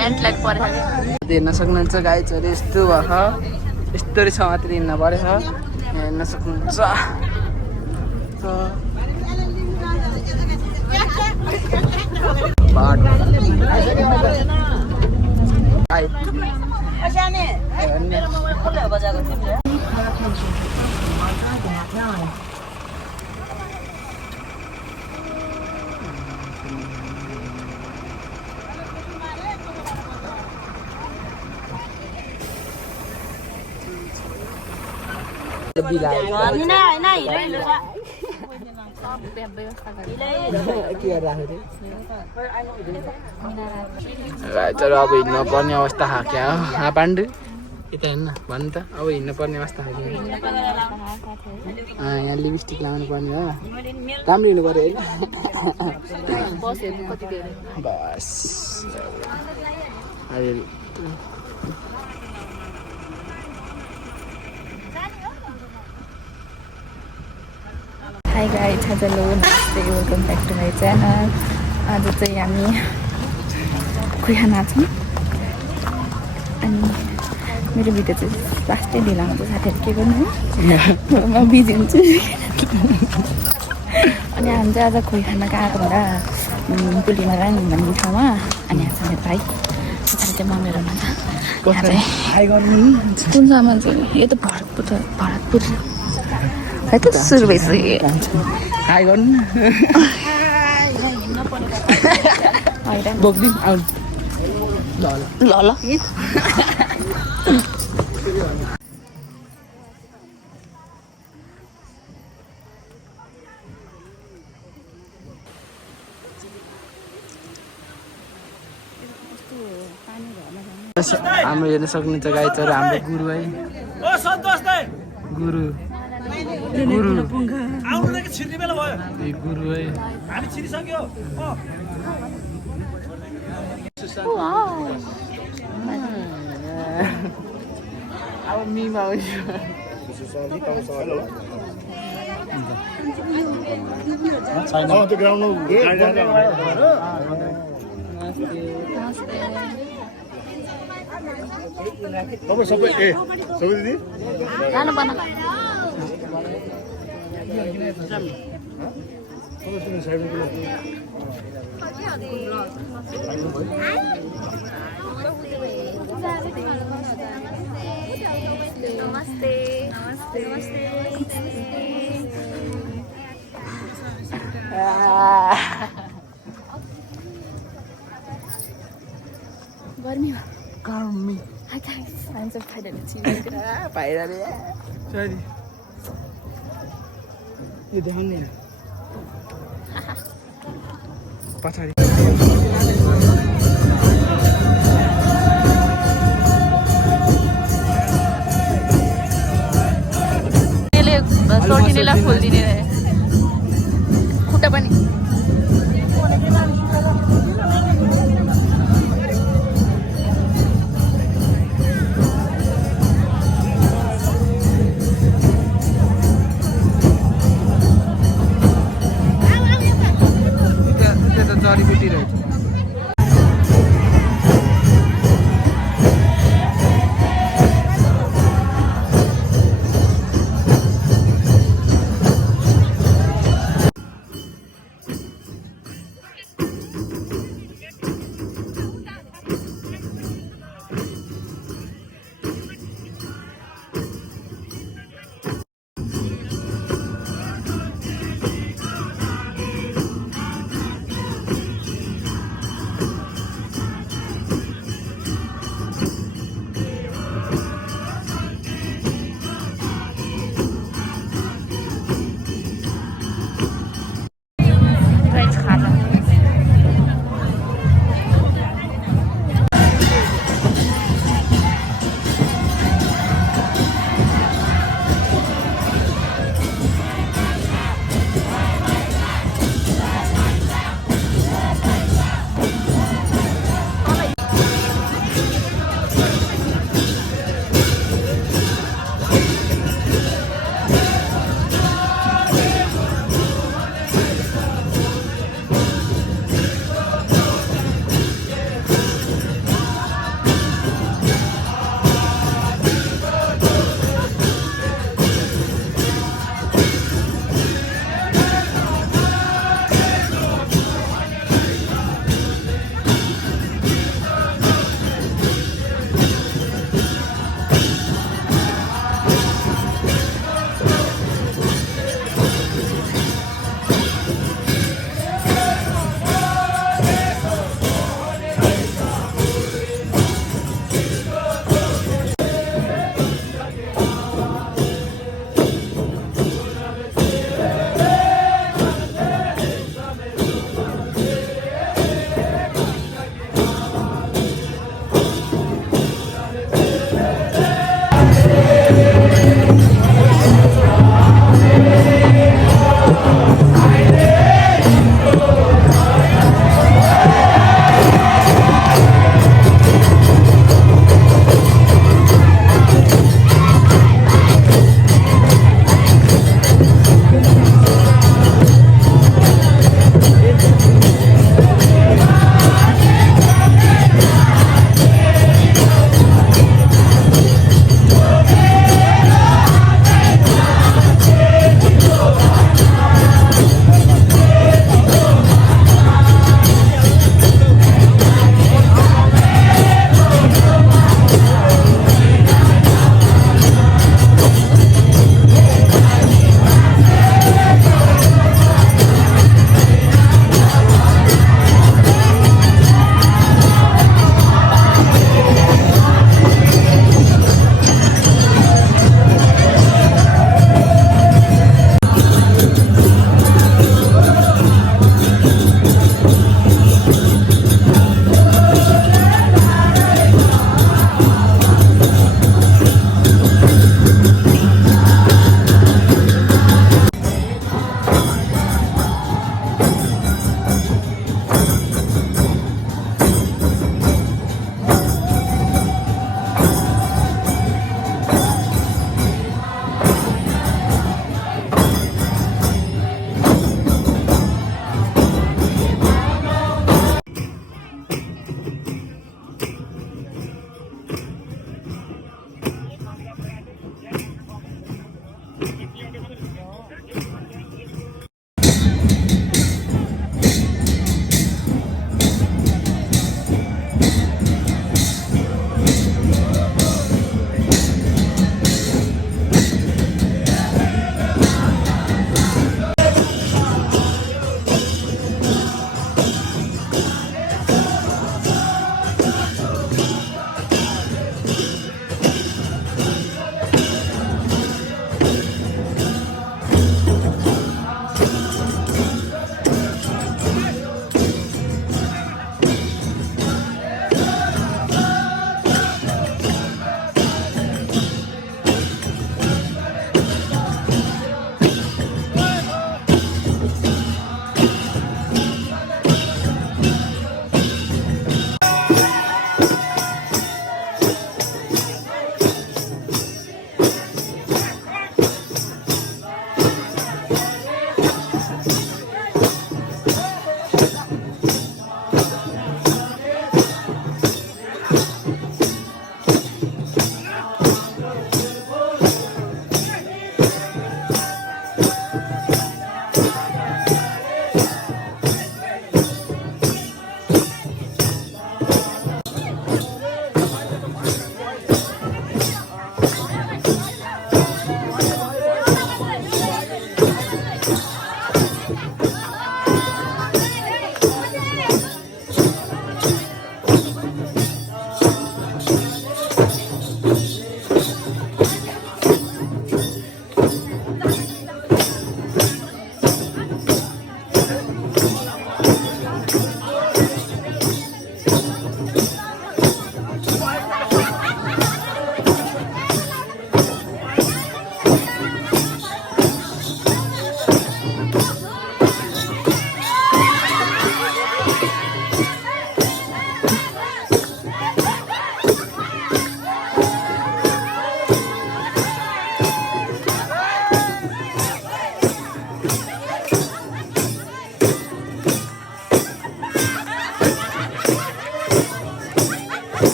एन्टलाइट परेछ हेर्न सक्नुहुन्छ गाइजहरू यस्तो भयो यस्तो रहेछ मात्रै हिँड्न परेछ हेर्न सक्नुहुन्छ चलो अब हिँड्न पर्ने अवस्था खायो क्या हो पाण्डु यता हेर्न भन्नु त अब हिँड्नु पर्ने अवस्था खायो यहाँ लिपस्टिक लगाउनु पर्ने हो राम्रो हिँड्नु पर्यो होइन बस हाई गाइज हेलो नमस्ते welcome back to my channel आज चाहिँ हामी खुइखाना छौँ अनि मेरो भिडियो चाहिँ लास्टै ढिला हुन्छ साथीहरू के गर्नु म बिजी हुन्छु अनि हामी चाहिँ आज खुइखाना कहाँ आएको भन्दा पुलिमाराङ भन्ने ठाउँमा अनि आज मेरो भाइ पछाडि चाहिँ मम्मी हुनुहुन्छ यहाँ चाहिँ कुन सामान चाहिँ यो त भरतपुर है त सुरु भइसक्यो हाई गर्नु बोक्नु आउनु ल ल हाम्रो हेर्न सक्नुहुन्छ गाइजहरू हाम्रो गुरु है गुरु गुरु गुरु है अब मिमा सबै दिदी जानु पर्न नमस्ते गर्मी गर्मी बाहिर यो देखाउने पछाडि सोटिनेलाई फुल दिने खुट्टा पनि जडीबुटी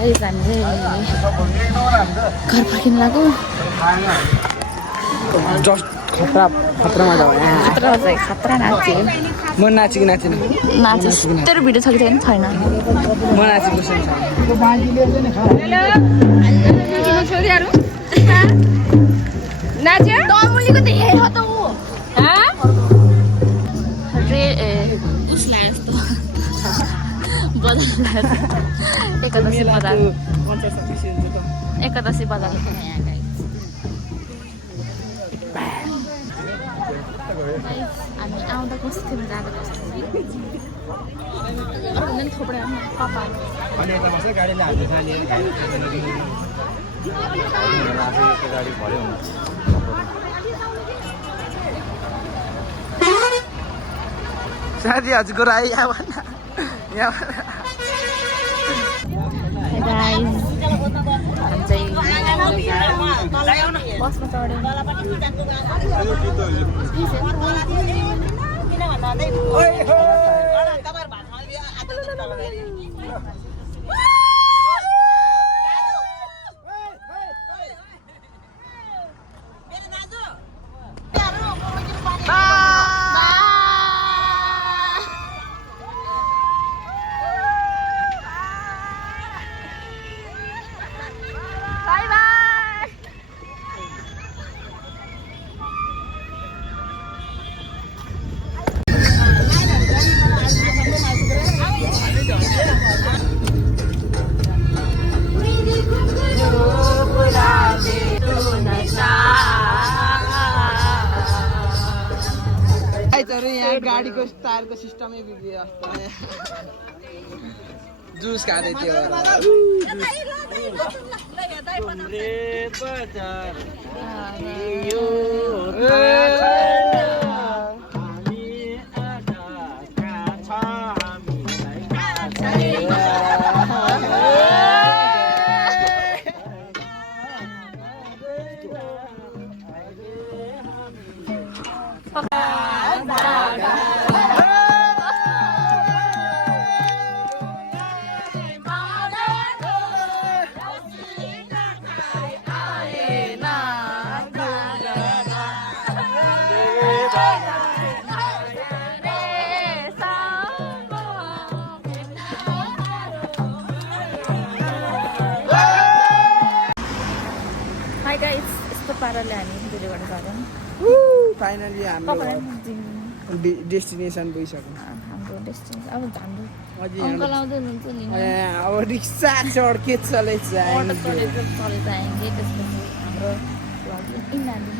गाइस हामीले घर फर्किन लाग्यो जस्ट खतरामा जाऊ खतरा नाच्यो म नाचेको नाचेन नाच्यो तेरो भिडियो छ कि छैन म नाचेको छैन छोरीहरू नाच्यो तमुलीको त हेर त ऊ उसलाई यस्तो बजार एकादशी बजार एकादशी बजार हामी आउँदा कस्तो थियो जाँदा कस्तो थियो अरू पनि थोपडा पापा अनि यता बस्छ गाडीले हाल्नु थाल्यो गाडी भर्यो साथी हजुरको राई यहाँ बसमा चढ्यो यहाँ गाडीको टायरको सिस्टमै बिग्रियो जुस खाँदै थियो हाई गाइस यस्तो पाराले हामी भिडियो गर्न गऱ्यौँ फाइनली हाम्रो डेस्टिनेसन पुगिसक्यो हाम्रो डेस्टिनेसन अब हाम्रो अझै अङ्कल आउँदै हुनुहुन्छ नि अब रिक्सा चढ्के चले अटो चलेर आएँगे त्यसपछि हाम्रो भ्लग यिनीहरू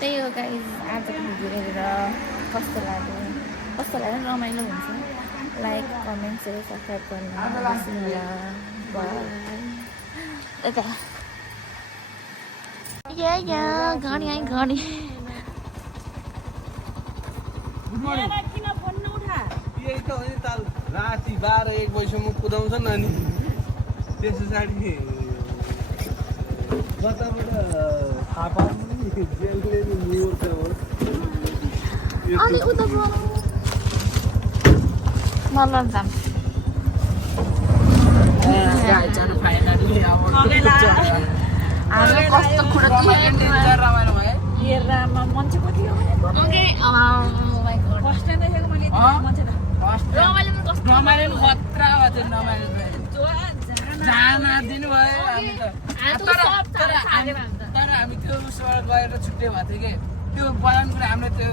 त्यही हो गाइस आजको भिडियो हेरेर कस्तो लाग्यो रमाइलो हुन्छ लाइक कमेन्ट सेयर सब्सक्राइब गर्न बिर्सिनुहोला बाई यता गाडी आइ गाडी राति 12-1 बजीसम्म कुदाउँछ नि अनि त्यस पछाडि कताबाट थाहा पाउनु नि जेलले नि मोर्छ अनि उता मल्ल जाम हाम्रो कस्तो कुरा रमाइलो भयो मान्छे कति रमाइलो खतरा भयो जान दिनुभयो तर हामी त्यो उसबाट गएर छुट्टै भएको थियो कि त्यो बयान कुरा हामीले त्यो